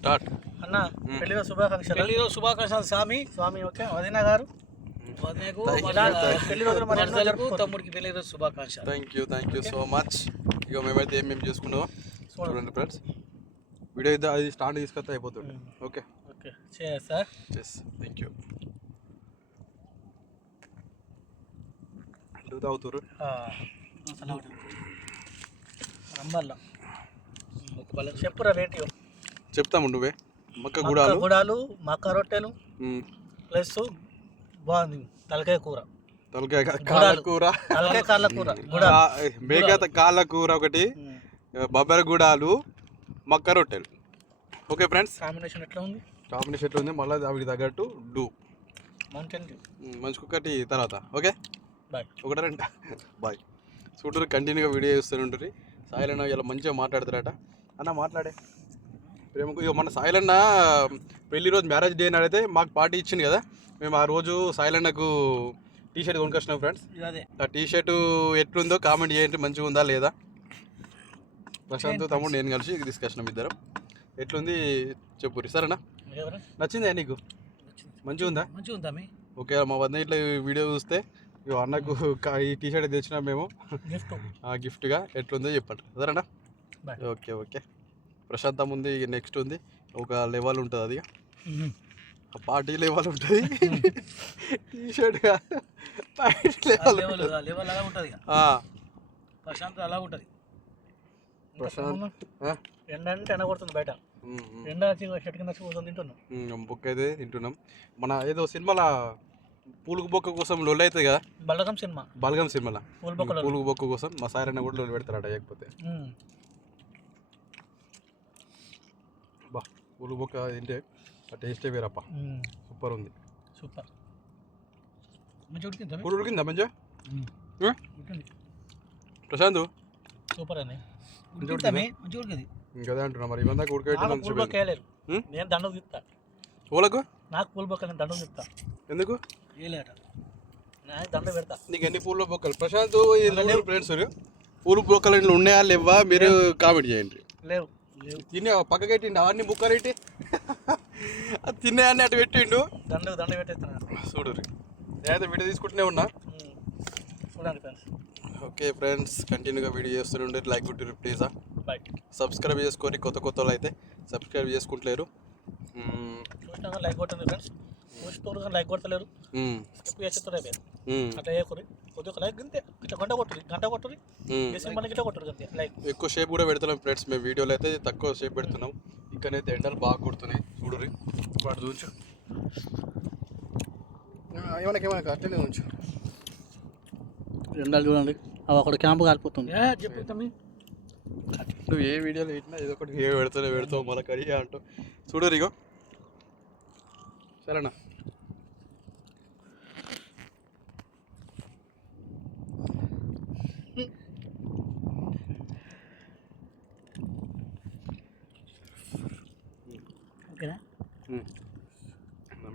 Start అన్న పెళ్లిలో శుభాకాంక్షలు. పెళ్లిలో శుభాకాంక్షలు స్వామి. స్వామి ఓకే. వదిన గారు వదినకు పెళ్లి రోజులు మరి ఎన్నో మరదలకు జరుపుకోరు. తమ్ముడికి పెళ్లి రోజు శుభాకాంక్షలు. Thank you so much. ఇక మేమైతే ఏమేమి చేసుకున్నామో చూడండి ఫ్రెండ్స్. వీడియో అయితే అది స్టాండ్ తీసుకొస్తే అయిపోతుంది. Okay okay sir. Thank you. ఎందుకు తాగుతారు రంబల్లో చెప్పురా రేటియో చెప్తాము. నువ్వే మక్క గుడాలు మక్క రొట్టెలు ప్లస్ బాగుంది తలకాయ కూర, తలకాయ కాళ్ళ కూర, తలకాయ కాళ్ళ కూర, మేక కాళ్ళ కూర ఒకటి, బొబ్బర గుడాలు, మక్క రొట్టెలు. ఓకే ఫ్రెండ్స్, కాంబినేషన్ ఎట్లా ఉంది? కాంబినేషన్ ఎట్లా ఉంది? మళ్ళీ వీటికి తగ్గట్టు డూ మంచి కుక్కటి తర్వాత. Okay bye. ఒకటి రెండు బాయ్. చూడరు కంటిన్యూగా వీడియో చూస్తూనే ఉంటుంది. సాయిలన్న ఇలా మంచిగా మాట్లాడతారట. అన్న మాట్లాడే ప్రేమకు. ఇక మన సాయిలన్న పెళ్లి రోజు మ్యారేజ్ డే నాడైతే మాకు పార్టీ ఇచ్చింది కదా. మేము ఆ రోజు సాయిలన్నకు టీ షర్ట్ కొనుకొచ్చినాం ఫ్రెండ్స్. ఆ టీ షర్ట్ ఎట్లుందో కామెంట్ చేయండి, మంచిగా ఉందా లేదా. ప్రశాంత్ తమ్ముడు నేను కలిసి తీసుకొచ్చినాం ఇద్దరం. ఎట్లుంది చెప్పు సరేనా? నచ్చిందా నీకు? మంచిగా ఉందా? మంచిగా ఉందా? ఓకే. మా వద్ద ఇట్లా వీడియో చూస్తే ఇక అన్నకు ఈ టీ షర్ట్ తెచ్చినాం మేము గిఫ్ట్గా. ఎట్లుందో చెప్పండి సరేనా? Okay okay. ప్రశాంతం ఉంది. నెక్స్ట్ ఉంది ఒక లెవెల్ ఉంటుంది, అది పార్టీ లెవెల్ ఉంటుంది. టీ షర్ట్ లెవెల్ అలా ఉంటుంది. ప్రశాంత్ అలా ఉంటుంది. ప్రశాంత్ ఎండ అంటే ఎండ కొడుతుంది బయట. ఎండ షర్ట్ కింద కూర్చొని తింటున్నాం. బొక్క అయితే తింటున్నాం. మన ఏదో సినిమాల పూలుగు బొక్క కోసం లొల్లి అవుతుంది కదా, బలగం సినిమాలో పూలుగు బొక్క కోసం మా సాయరన్న కూడా లొల్లి పెడతారట. లేకపోతే బా పూలుగు బొక్క తింటే ఆ టేస్టే వేరప్ప. సూపర్ ఉంది. సూపర్. పూలు ఉడికిందా మంచిగా? ప్రశాంత్ సూపర్ అని ఇంకదే అంటున్నా. మరి ఇవంతా ఉడకబెట్టి నేను దండకు తిప్తా. పూలకు నాకు పూల బొక్కలు నేను దండకు తిప్తా. ఎందుకు? దండ పెడతా. నీకు ఎన్ని పూల బొక్కలు ప్రశాంత్? ఫ్రెండ్స్ పూల బొక్కలు ఇంట్లో ఉన్నాయా లేవా మీరు కామెంట్ చేయండి. లేవు. తినే పక్కకి పెట్టిండు అవన్నీ బుక్కలు అది తిన్నాయని అటు పెట్టిండు. దండ పెట్టేస్తున్నా. చూడు నేనైతే వీడియో తీసుకుంటూనే ఉన్నా. చూడండి ఫ్రెండ్స్. ఓకే ఫ్రెండ్స్, కంటిన్యూగా వీడియో చేస్తుండే లైక్ కొట్టిరు ప్లీజా. సబ్స్క్రైబ్ చేసుకోండి. కొత్త వాళ్ళు అయితే సబ్స్క్రైబ్ చేసుకుంటలేరు. చూసినా లైక్ కొట్టండి ఫ్రెండ్స్. చూస్తూ కానీ లైక్ కొట్టలేరు. ఎక్కువ చేస్తారు అట్లా చేయకూరి. కొద్దిగా లైక్ అంతే. ఇట్లా గంట కొట్టురి గిట్లా కొట్టురు అంతే. లైక్ ఎక్కువ షేప్ కూడా పెడుతున్నాం ఫ్రెండ్స్. మేము వీడియోలో అయితే తక్కువ షేప్ పెడుతున్నాం. ఇక్కడైతే ఎండలు బాగా కొడుతున్నాయి. చూడురి వాడు చూచు. ఏమన్నా అట్లనే ఉంచు. ఎండలు చూడండి. అవి అక్కడ క్యాంపు కాలిపోతుంది. చెప్తాం నువ్వు ఏ వీడియోలో పెట్టినా ఏదో ఒకటి పెడతావు మళ్ళీ కడిగా అంటావు. చూడరు ఇగో సరేనా?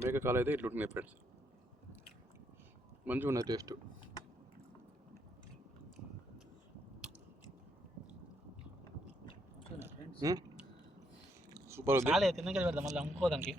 మేక కాలు అయితే ఇట్లుంటున్నాయి ఫ్రెండ్స్. మంచిగా ఉన్నది టేస్ట్. సూపర్ ఉంది. తిన్నాక పెడదాం మళ్ళీ ఇంకో దానికి.